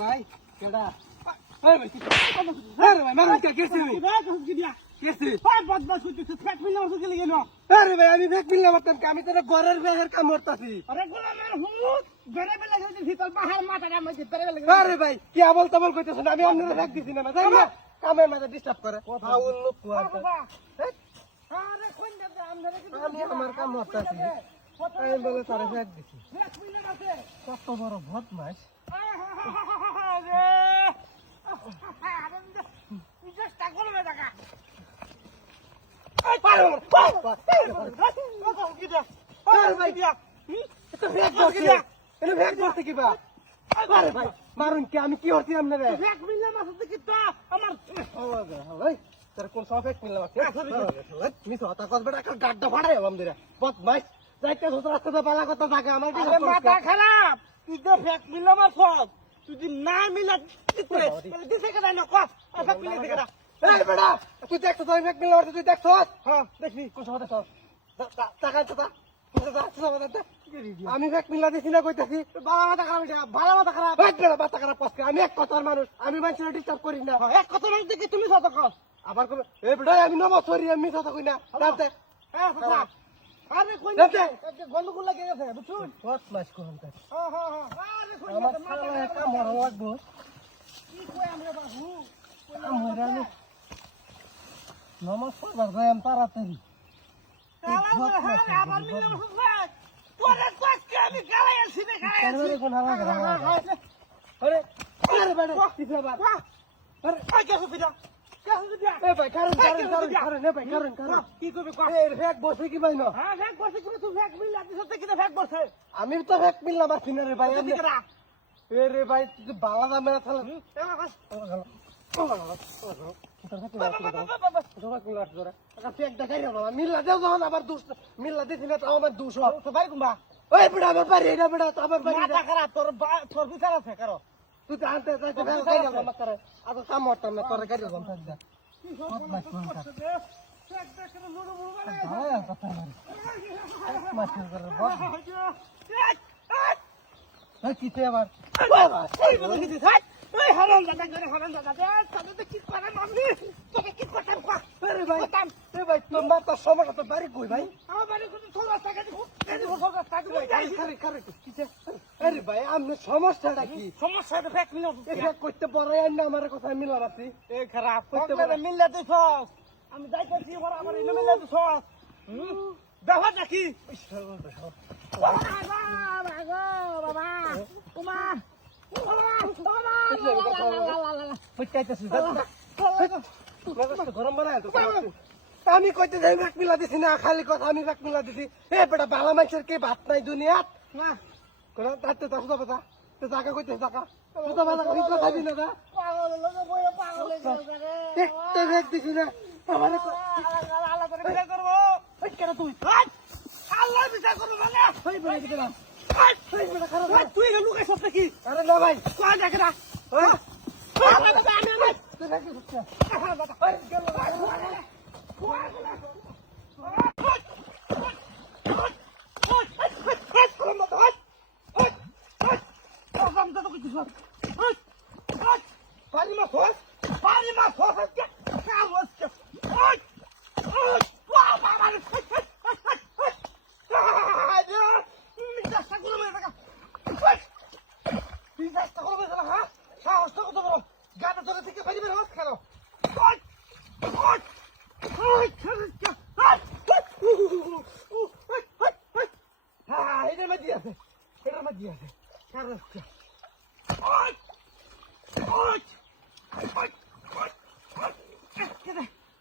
ভাই কেডা ভাই মারুন কে কেসে কেসে বদমাশ করতেছ ফ্যাট মিলে ওষুধ গেলে গেল আরে ভাই আমি ফেক মিললাম আমি তো ঘরের বেহের কাম করতেছি আরে গোলামের হুমুত বেরে বেলে গেছে ভিতর বাহার মাথাটা মধ্যে বেরে বেলে আরে ভাই কি আবল তাবল কইতেছ আমি অন্যরা ফেক দিছি না যাই না কামের মাঝে ডিস্টার্ব করে ফাউল লোক আরে কোন দে আমদারে কি আমি আমার কাম করতেছি আমি বলে তারে ফেক দিছি ফ্যাট মিলে আছে কত বড় বদমাশ আরে চেষ্টা করবে টাকা মারুন কি আমি কি হচ্ছি আপনার তোর কোন সব এক মিললাম মিস হতা কসবেটা গাড্ডা ফাড়াই আমাদের বদমাশ যাইতে রাস্তাতে পালা কথা থাকে আমার মাথা খারাপ তুই তো ফেক মিললাম আর সব তুই যদি না মিলা দিছে কেন না কস ফেক মিলে দিকে না এই বেটা তুই দেখছ তো ফেক মিললাম তুই দেখছ হ্যাঁ দেখবি কোন সব দেখছ টাকা আমি ফেক মিল্লা দিছি না কইতাছি ভালো মাথা খারাপ মাথা খারাপ পাচ্ছে আমি এক কথার মানুষ আমি মানুষের ডিস্টার্ব করি না এক কথা মানুষ দেখি তুমি সত কস আবার কবে এ বেটা আমি নমস্কারি আমি কথা কই না জানতে হ্যাঁ কথা আরে কই না গন্ডগোল লাগে গেছে বুঝছুন বহুত মাছ কোন তা হ্যাঁ আরে কই আমার সারা একটা মর লাগবো কি কই আমরা বাবু আমরা আমি নমস্কার বাজাই আম তাড়াতাড়ি আবার মিলে ওষুধ তোরে কষ্ট আমি গালাই আছি না আরে কোন হালা আরে আরে বেটা পিছলা বাদ আরে কই গেছে পিটা এ ভাই কারণ এ ভাই কারণ কি করবে এর ফেক বসে কি ভাই না হ্যাঁ ফেক বসে কি তুই ফেক মিল আছিস তো কি ফেক বসে আমি তো ফেক মিললাম আছি না রে ভাই এ রে ভাই তুই বালা দামে থালা মিল্লা দেও যখন আবার মিল্লা দিছি না তাও আমার 200 ভাই কুম্বা ওই বেটা আমার বাড়ি এটা বেটা আমার বাড়ি মাথা খারাপ তোর বিচার আছে কারো তুই জানতে চাইতে ফেল গাড়ি আমার করে আজ কাম করতাম না তোর গাড়ি গম থাক দা কিতে আবার হারাম দাদা তোকে কি করার মামনি তোকে কি করতাম আরে ভাই এ ভাই তোমার তো সমস্যা তো বাড়ি কই ভাই আমার বাড়ি কোন 16 টাকা দিব 16 টাকা দিব আরে ভাই আমি সমস্যাটা কি সমস্যা তো ফেক মিল এটা করতে পারে না আমার কথা মিলা রাতি এ খারাপ করতে পারে মিললে তুই সস আমি যাইতেছি ওর আমার ইনো মিললে তুই সস দেখা দেখি বাবা তোমা গরম বানায় তো আমি কইতে যাই ভাগ মিলা দিছি না খালি কথা আমি ভাগ মিলা দিছি এ বেটা বালা মানুষের কে ভাত নাই দুনিয়াত না কোন তাতে তাস তো কথা তো টাকা কইতে টাকা তুই তো বালা কই কথা দিনা না পাগল লোক বইয়া পাগল রে একটা ভাগ দিছি না আমারে আল্লাহ করে বিচার করব ওই কেন তুই আল্লাহ বিচার করব মানে ওই বলে দিতে না ওই বেটা খারাপ তুই গেলু কে সব কি আরে না ভাই কই দেখে না আমি তুই ভাগ দিছিস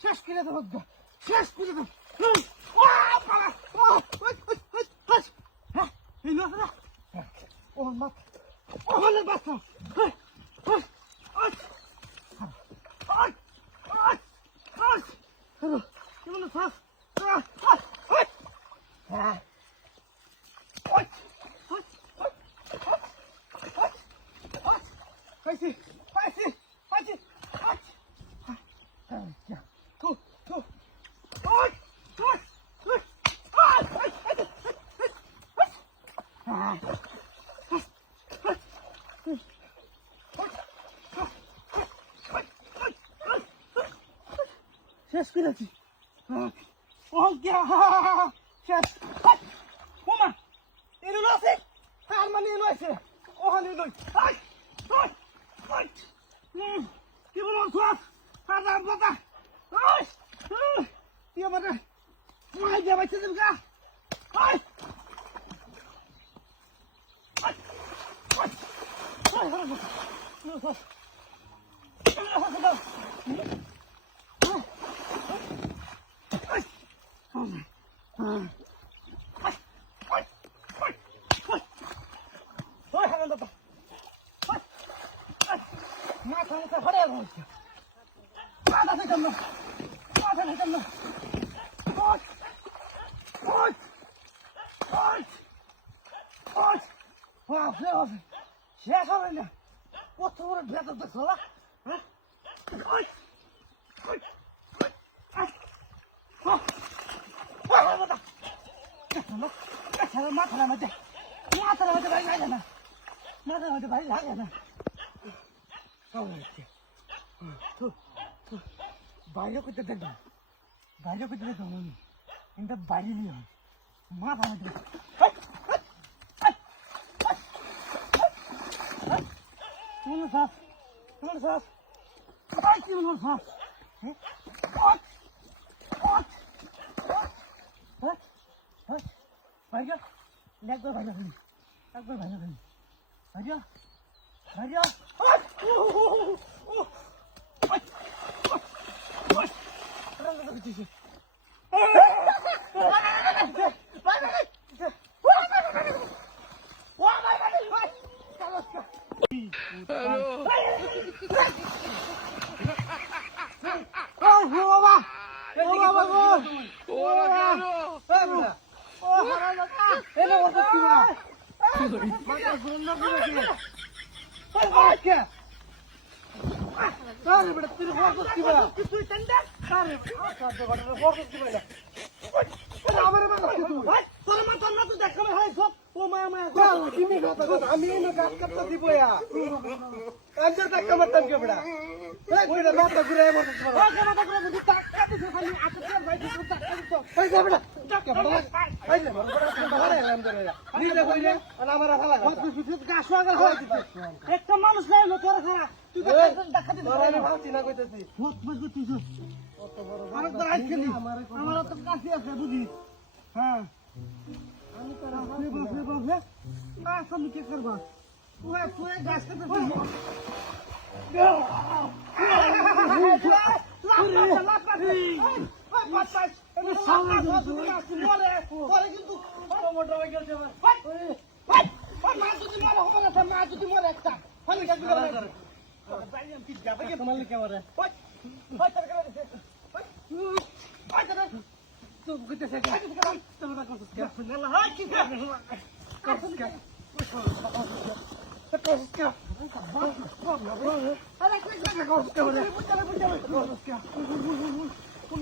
শেষ করে দেবো শেষ করে দেবো ও মা ও হলে বাচ্চা শেষ করেছি ও গিয়া শেষ ওমা এলো আছে আর মানে এলো আছে ওখানে লই কি বলো সব সাদা বাবা কি আমারে মাই দিয়া বাইছে দিলকা শেষ হবে না কত বড় ভেতর দেখো হ্যাঁ মাথার মধ্যে ভাই লাগে না মাথার মধ্যে ভাই লাগে না বাইরে করতে দেখবা বাইরে করতে দেখবা কিন্তু বাইরে নিয়ে মাথার মধ্যে তোমার সাপ কি তোমার সাপ ভাইয়া একবার ভাইয়া ফেলি একবার ভাইয়া ফেলি ভাইয়া ভাইয়া আমি গাছ কাটতে দিব একটা মানুষ নাই আমার তো কাছে আছে বুঝি হ্যাঁ আমি কি করবো গাছ কাটতে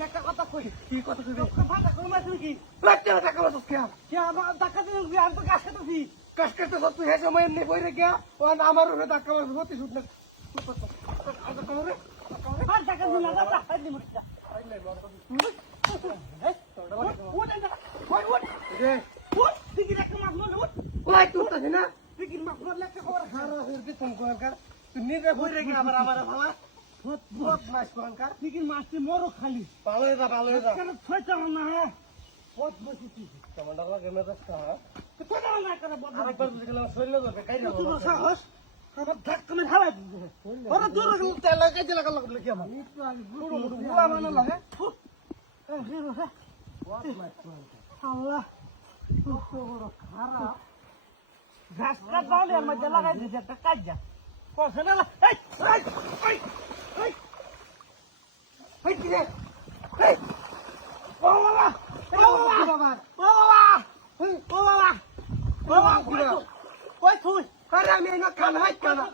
একটা কথা কই কি কথা কই কি গাছ কাটতেছি গাছ কাটতে তুই হে সময় এমনি বই রে গিয়া ও আমার ধাক্কা মারবে প্রতি শুট মাছটি মরো খালি ভালো ভালো ঘাস কাটলে মধ্যে লাগাই দিয়েছে একটা কাজ যা কষে না আমি কান হাই কানা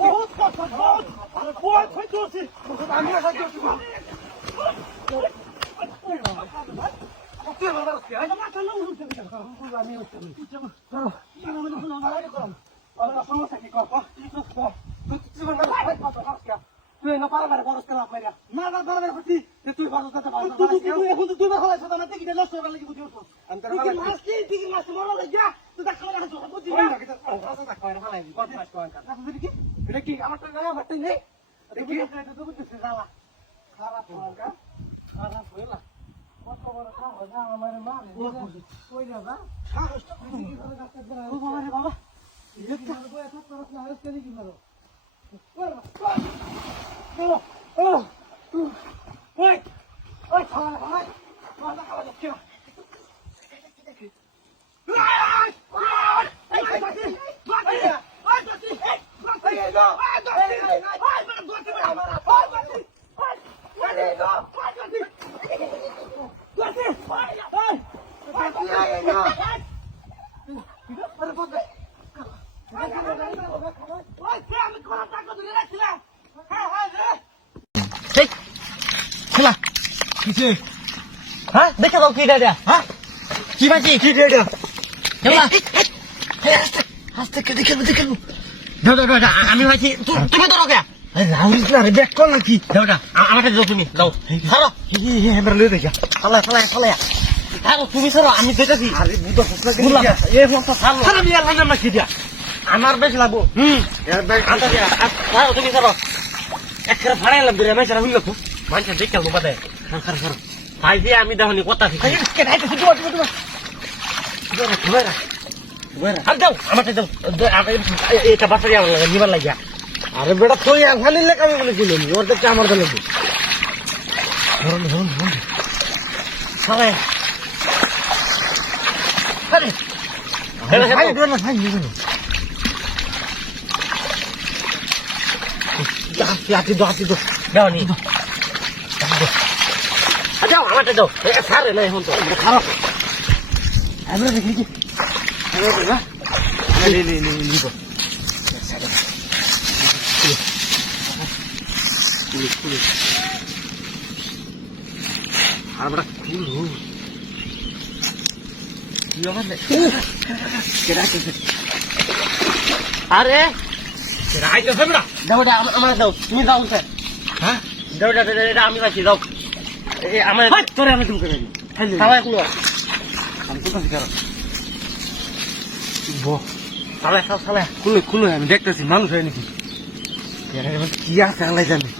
বহুত কথা আমি আমি সমস্যা কি কর তুই না পারাবার বরস লাভ মাইরা না না বারবার করছি তুই বরস করতে পারবি তুই এখন তুই হলাই সাদা না টিকিট নষ্ট হয়ে গেল বুঝি তো আমি তোর টিকিট মাস কি টিকিট মাস মরা লাগে যা তুই দেখ খালা না বুঝি না এটা কি আমার টাকা না ভাটই নেই দেখি এটা তো বুঝছিস না খারাপ হওয়া খারাপ হইলা কত বড় কাম হয় না আমার মা কই না বা বাবা রে বাবা একটা বই থাক তোর না আরেক কেন কি মারো ওই ওই খালা ভাই বাবা খালা দেখি খেলা কিছে হ্যাঁ দেখে দাও কি এটা হ্যাঁ কি বাজি কি এটা খেলা আস্তে কে দেখে দেখে দাও দাও দাও আমি ভাইছি তুমি ধরো কে রাউন্ড না রে ব্যাক কর নাকি দাও দাও আমাকে দাও তুমি দাও ধরো আমরা লয়ে দেখা খালা খালা খালা ধরো তুমি ধরো আমি যেতেছি আরে বুদা ফসলা কে বুঝলাম এই ফোন তো ছাড়ো সারা বিয়া লাগা না কি দিয়া আমার বেশ লাগবো এর ব্যাগ আনতে দিয়া ধরো তুমি ধরো একটা ফাড়াইলাম দিলে আমি সেটা হইলো তো মানুষের দেখে আলবো বাদে খার ভাই দিয়ে আমি দেখনি কথা ঠিক কে দাইতে শুধু আর দাও আমাকে দাও এটা বাসারি আমার লাগে নিবার লাগিয়া আরে বেটা তুই আনখালি লেখা আমি বলে দিলি ওর দেখতে আমার দলে ধরুন সবাই আরে ভাই দোনা ভাই নিবি হাতি দো দাও নি দাও আমাকে দাও সারে না এখন তো খারাপ আমরা দেখি কি নিব আর বড় কুল আরে রাইতে ফেমরা দাও আমার দাও তুমি দাও স্যার হ্যাঁ দাও আমি পাচ্ছি দাও আমার তোরে আমি তুমি করে দিই সবাই কুলো আমি কোথায় কারো সালে খুলে আমি দেখতেছি মানুষ হয় নাকি কি আছে আল্লাহ জানে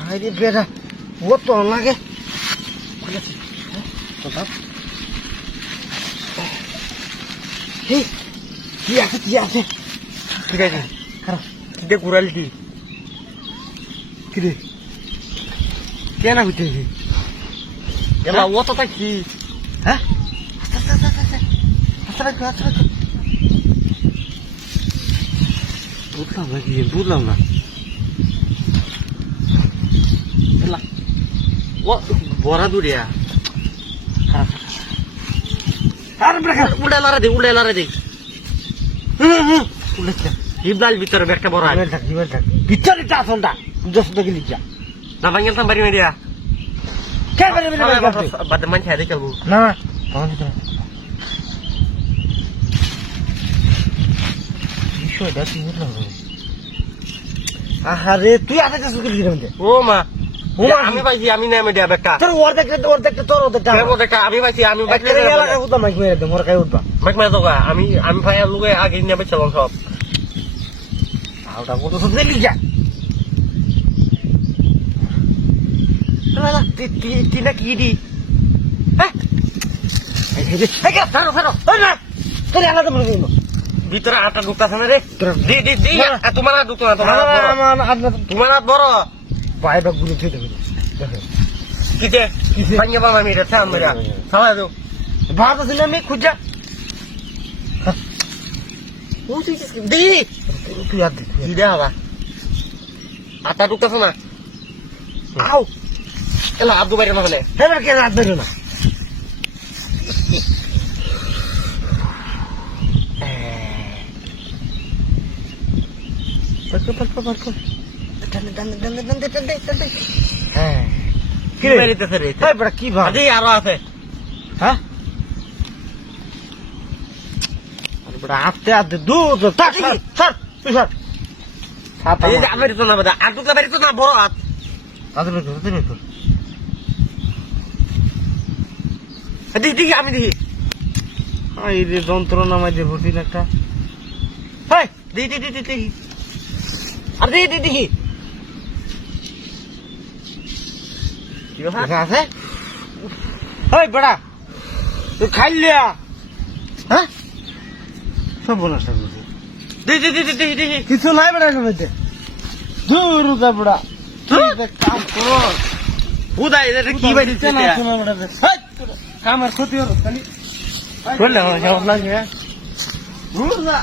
আরে বেটা ও তো লাগে খুলেছি কি আছে ঠিক আছে খারাপ কি দিয়ে ঘুরালি কি কি রে কেন হইতে এলা ও তো কি হ্যাঁ আচ্ছা বুঝলাম না এলা ও বড় দূরিয়া আর ব্রেক উড়ে লারে দে হিবলাল ভিতরে ব্যাগটা বড় আছে জীবন থাক ভিতরে টা আসলটা দশ টাকা লিখা না ভাঙেল তাম বাড়ি মেরিয়া কে বারে বাদে মান ছাড়ে চলবো না বিষয়টা কি বুঝলাম আহারে তুই আগে কাজ করে দিলাম ও মা আমি পাইছি আমি না মেডিয়া ব্যাগটা তোর অর্ধেকটা তোর অর্ধেকটা আমি পাইছি আমি এলাকা উঠবা মাইক মেরে দে মোর কাই উঠবা মাইক মারা দোকা আমি ভাই লুগে আগে নিয়ে বেচলাম সব আউটা কত সব লিখা তিনা কি দি ভিতরে আটা ঢুকতেছে না রে তোমার হাত ঢুকতো না তোমার হাত বড় পায়ে ব্যাগ গুলো খেতে কিতে ভাঙিয়ে পাবো আমি এটা থাম মেরা থামাই দেও ভাত আছে না আমি খুঁজা দি তুই আর দে কি দে হবা আটা ঢুকতেছে না আও এলা আব্দু বাইরে না হলে এবার কে রাত বেরো না হ্যাঁ কি বেরিতেছে রে কি ভাব আরে আরো আছে হ্যাঁ বড় আস্তে আস্তে দূর সর সর সর তুই সর ছাতা এই যে আবেরি তো না বেটা আর দুটা বেরি তো না বড় হাত তাদের ভেতর দেখি দেখি আমি দেখি এই যে যন্ত্রণা মাঝে ভর্তি একটা হাই দেখি দেখি দেখি দেখি আর দেখি দেখি দেখি কি ব্যাপার? আছে ওই বড়া তুই খাইলিয়া হ্যাঁ সব বলাসটা করছি দেখি দেখি দেখি দেখি দেখি কিছু নাই বেড়া মধ্যে দূর যা বড়া তুই যে কাম কর উদা এটা কি বাইরে দিতে কামের ক্ষতি হলো খালি বললে হয় লাগে দূর যা